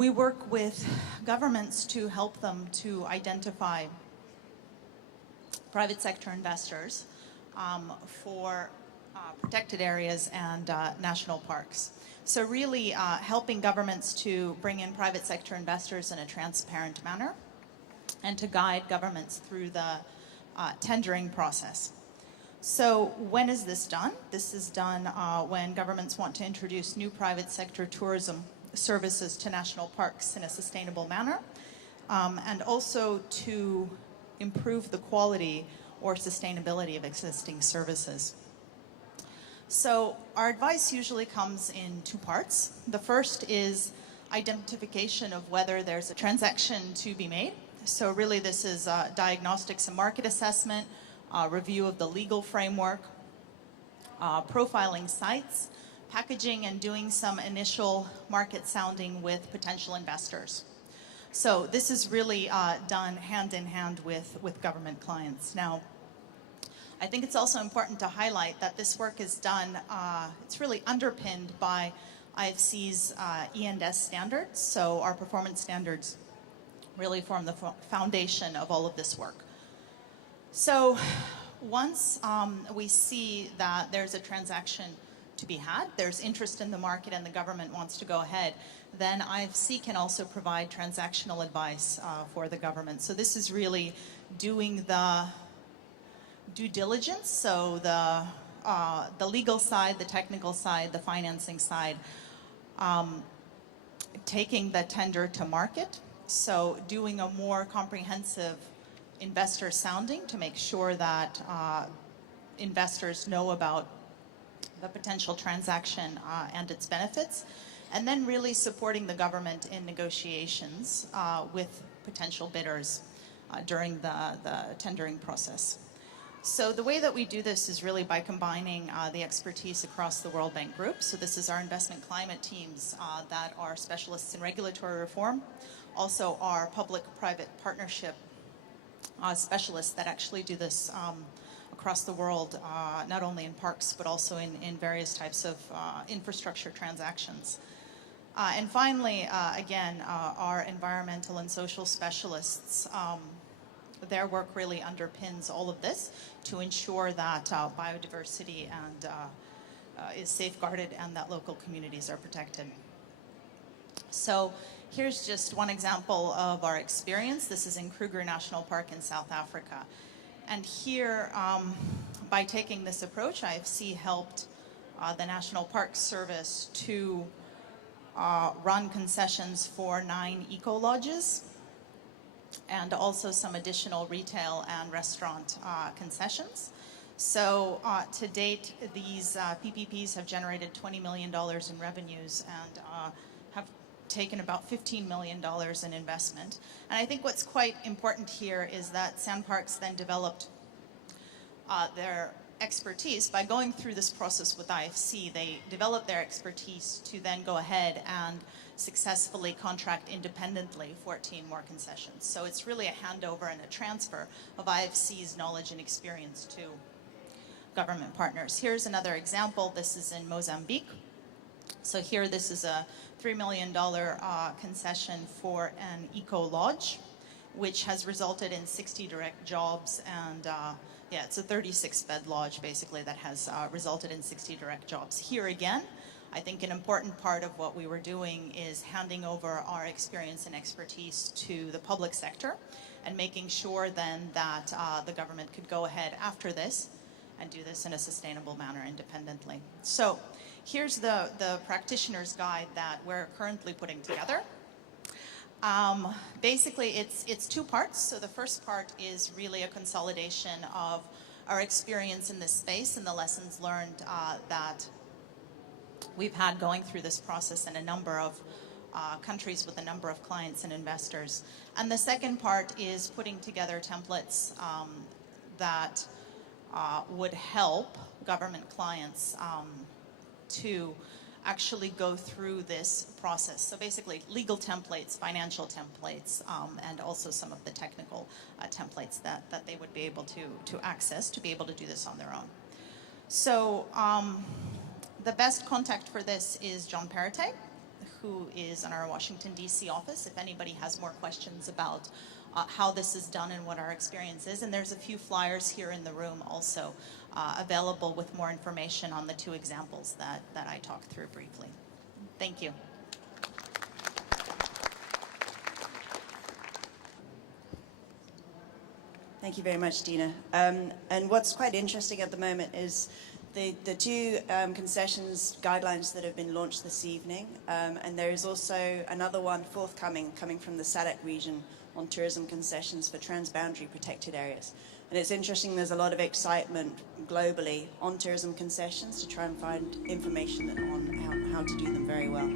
We work with governments to help them to identify private sector investors for protected areas and national parks. So really helping governments to bring in private sector investors in a transparent manner and to guide governments through the tendering process. So when is this done? This is done when governments want to introduce new private sector tourism services to national parks in a sustainable manner, and also to improve the quality or sustainability of existing services. So our advice usually comes in two parts. The first is identification of whether there's a transaction to be made. So really this is diagnostics and market assessment, review of the legal framework, profiling sites, packaging and doing some initial market sounding with potential investors. So this is really done hand in hand with government clients. Now, I think it's also important to highlight that this work is done, it's really underpinned by IFC's E&S standards. So our performance standards really form the foundation of all of this work. So once we see that there's a transaction to be had, there's interest in the market and the government wants to go ahead, then IFC can also provide transactional advice for the government. So this is really doing the due diligence, so the legal side, the technical side, the financing side, taking the tender to market, so doing a more comprehensive investor sounding to make sure that investors know about the potential transaction and its benefits, and then really supporting the government in negotiations with potential bidders during the tendering process. So the way that we do this is really by combining the expertise across the World Bank Group. So this is our investment climate teams that are specialists in regulatory reform, also our public-private partnership specialists that actually do this across the world, not only in parks, but also in various types of infrastructure transactions. And finally, again, our environmental and social specialists, their work really underpins all of this to ensure that biodiversity and is safeguarded and that local communities are protected. So here's just one example of our experience. This is in Kruger National Park in South Africa. And here, by taking this approach, IFC helped the National Park Service to run concessions for 9 eco-lodges and also some additional retail and restaurant concessions. So to date, these PPPs have generated $20 million in revenues and have taken about $15 million in investment. And I think what's quite important here is that Sandparks then developed their expertise by going through this process with IFC. They developed their expertise to then go ahead and successfully contract independently 14 more concessions. So it's really a handover and a transfer of IFC's knowledge and experience to government partners. Here's another example. This is in Mozambique. So here, this is a $3 million concession for an eco-lodge, which has resulted in 60 direct jobs and yeah, it's a 36-bed lodge, basically, that has resulted in 60 direct jobs. Here again, I think an important part of what we were doing is handing over our experience and expertise to the public sector and making sure then that the government could go ahead after this and do this in a sustainable manner independently. So here's the practitioner's guide that we're currently putting together. Basically, it's 2 parts. So the first part is really a consolidation of our experience in this space and the lessons learned that we've had going through this process in a number of countries with a number of clients and investors. And the second part is putting together templates that would help government clients to actually go through this process. So basically legal templates, financial templates, and also some of the technical templates that they would be able to access to be able to do this on their own. So the best contact for this is John Perrottet, who is in our Washington, D.C. office, if anybody has more questions about how this is done and what our experience is. And there's a few flyers here in the room also available with more information on the two examples that I talked through briefly. Thank you. Thank you very much, Dina. And what's quite interesting at the moment is the two concessions guidelines that have been launched this evening, and there is also another one forthcoming, coming from the SADC region on tourism concessions for transboundary protected areas. And it's interesting, there's a lot of excitement globally on tourism concessions to try and find information on how to do them very well.